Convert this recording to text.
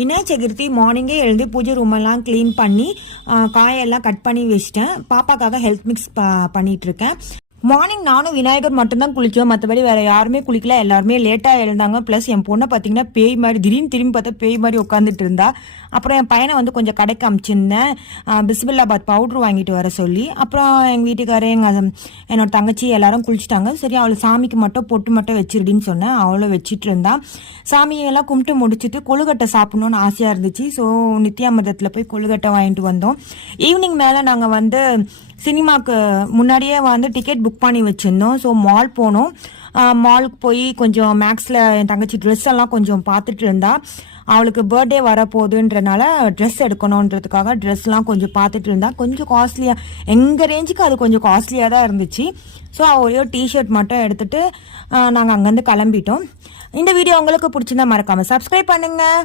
விநாயகர் சதுர்த்தி மார்னிங்கே எழுந்து பூஜை ரூமெல்லாம் க்ளீன் பண்ணி காயெல்லாம் கட் பண்ணி வச்சிட்டேன். பாப்பாக்காக ஹெல்த் மிக்ஸ் பண்ணிட்டு இருக்கேன். மார்னிங் நானும் விநாயகர் மட்டும்தான் குளிச்சோம், மற்றபடி வேற யாருமே குளிக்கல. எல்லாருமே லேட்டாக எழுந்தாங்க. ப்ளஸ் என் பொண்ணை பார்த்தீங்கன்னா பேய் மாதிரி திடீர்னு திரும்பி பார்த்தா பேய் மாதிரி உட்காந்துட்டு இருந்தா. அப்புறம் என் பையனை வந்து கொஞ்சம் கடைக்கு அமிச்சிருந்தேன், பிஸ்மில்லாபாத் பவுட்ரு வாங்கிட்டு வர சொல்லி. அப்புறம் எங்கள் வீட்டுக்காரே என்னோட தங்கச்சி எல்லாரும் குளிச்சுட்டாங்க. சரி அவளை சாமிக்கு மட்டும் பொட்டு மட்டும் வச்சிருடின்னு சொன்னேன். அவளும் வச்சிட்டு இருந்தா. சாமியெல்லாம் கும்பிட்டு முடிச்சுட்டு கொழுக்கட்டை சாப்பிடணும்னு ஆசையாக இருந்துச்சு. ஸோ நித்யாமிரதத்தில் போய் கொழுக்கட்டை வாங்கிட்டு வந்தோம். ஈவினிங் மேலே நாங்கள் வந்து சினிமாவுக்கு முன்னாடியே வந்து டிக்கெட் புக் பண்ணி வச்சுருந்தோம். ஸோ மால் போனோம். மாலுக்கு போய் கொஞ்சம் மேக்ஸில் என் தங்கச்சி ட்ரெஸ் எல்லாம் கொஞ்சம் பார்த்துட்டு இருந்தா. அவளுக்கு பர்த்டே வரப்போகுதுன்றனால ட்ரெஸ் எடுக்கணுன்றதுக்காக ட்ரெஸ்லாம் கொஞ்சம் பார்த்துட்டு இருந்தா. கொஞ்சம் காஸ்ட்லியாக, எங்கள் ரேஞ்சுக்கு அது கொஞ்சம் காஸ்ட்லியாக தான் இருந்துச்சு. ஸோ ஒரே ஒரு டிஷர்ட் மட்டும் எடுத்துகிட்டு நாங்கள் அங்கேருந்து கிளம்பிட்டோம். இந்த வீடியோ உங்களுக்கு பிடிச்சிருந்தா மறக்காமல் சப்ஸ்கிரைப் பண்ணுங்கள்.